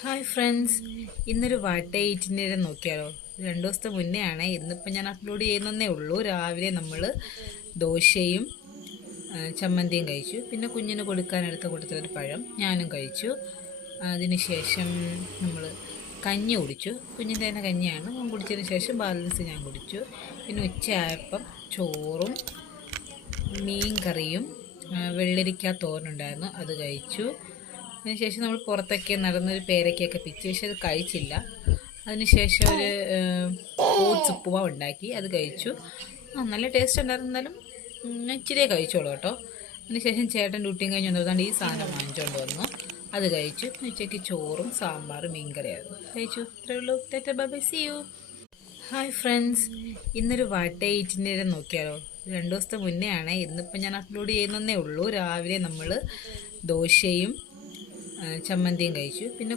Hi friends, ഇന്നൊരു വാട്ടേ ഈറ്റിൻ്റെ നോക്കിയാലോ. 2 ദിവസത്തെ മുന്നേ ആണ്. ഇന്നിപ്പോൾ ഞാൻ അപ്ലോഡ് ചെയ്യുന്നതേ ഉള്ളൂ. രാവിലെ നമ്മൾ ദോശയും ചമ്മന്തിയും കഴിച്ചു. പിന്നെ കുഞ്ഞിന് കൊടുക്കാനെടുത്ത കൂട്ടത്തിലൊരു പഴം ഞാനും കഴിച്ചു. അതിനുശേഷം നമ്മൾ കഞ്ഞി കുടിച്ചു. കുഞ്ഞിൻ്റെ തന്നെ കഞ്ഞിയാണ്. അവൻ കുടിച്ചതിന് ശേഷം ബാലൻസ് ഞാൻ കുടിച്ചു. പിന്നെ ഉച്ചയായപ്പം ചോറും മീൻ കറിയും വെള്ളരിക്ക തോരനുണ്ടായിരുന്നു, അത് കഴിച്ചു. അതിനുശേഷം നമ്മൾ പുറത്തൊക്കെ നടന്നൊരു പേരയ്ക്കൊക്കെ പിച്ച്, പക്ഷെ അത് കഴിച്ചില്ല. അതിനുശേഷം ഒരു ഓട്സ് ഉപ്പുമാവ് ഉണ്ടാക്കി, അത് കഴിച്ചു. നല്ല ടേസ്റ്റ് ഉണ്ടായിരുന്നാലും ഇച്ചിരിയേ കഴിച്ചോളൂ കേട്ടോ. അതിനുശേഷം ചേട്ടൻ ഡ്യൂട്ടിയും കഴിഞ്ഞ് വന്നതാണ് ഈ സാധനം വാങ്ങിച്ചുകൊണ്ട് വന്നു, അത് കഴിച്ചു. ഉച്ചയ്ക്ക് ചോറും സാമ്പാറും മീൻകറിയായിരുന്നു, കഴിച്ചു. ഇത്രയേ ഉള്ളൂ. Tata bye bye, see you. Hi friends, ഇന്നൊരു വാട്ടേ ഈറ്റിൻ്റെ നോക്കിയാലോ. 2 ദിവസത്തെ മുന്നേ ആണ്. ഇന്നിപ്പോൾ ഞാൻ അപ്ലോഡ് ചെയ്യുന്നതേ ഉള്ളൂ. രാവിലെ നമ്മൾ ദോശയും ചമ്മന്തിയും കഴിച്ചു. പിന്നെ